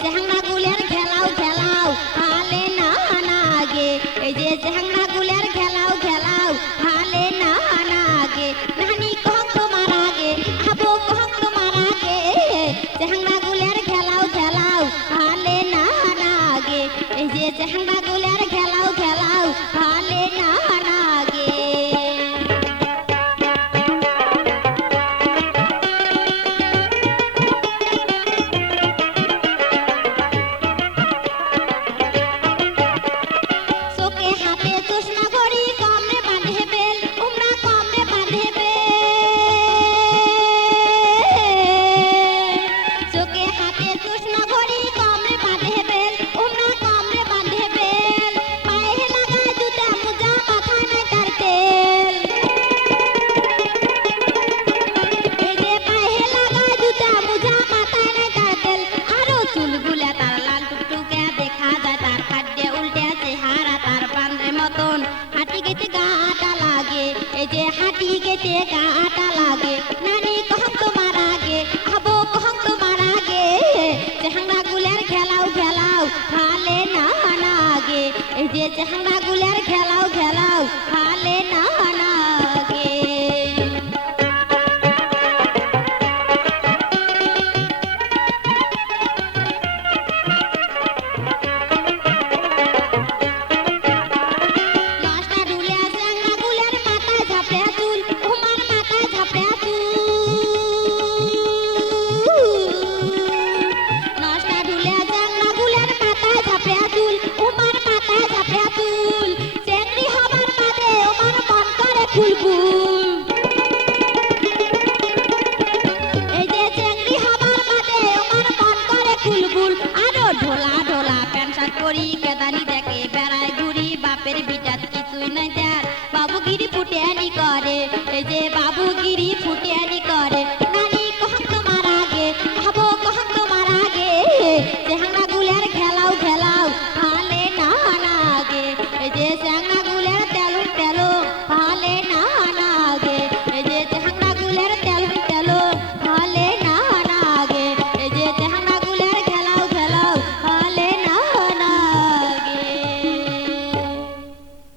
চেহাংরা গুলের খেলাও খেলাও হালে না নাগে এই যে চেহাংরা গুলের খেলাও খেলাও হালে না নাগে নানি কহং তোমার আগে আবো কহং তোমার আগে চেহাংরা গুলের খেলাও খেলাও হালে না নাগে এই যে চেহাংরা গুলের খেলাও খেলাও হালে না নাগে হাঁটি গেতে গাটা লাগে নানি কহং তোমার আগে আবো কহং তোমার আগে চেহাংরা গুলের খেলাও খেলাও হালে না নাগে এই যে চেহাংরা গুলের খেলাও খেলাও হালে না নাগে ঢোলা ঢোলা প্যান্ট শার্ট পরি কেদানি দেখে বেড়ায় ঘুরি বাপের বিটাত কিছুই নাই তার বাবুগিরি ফুটে আনি করে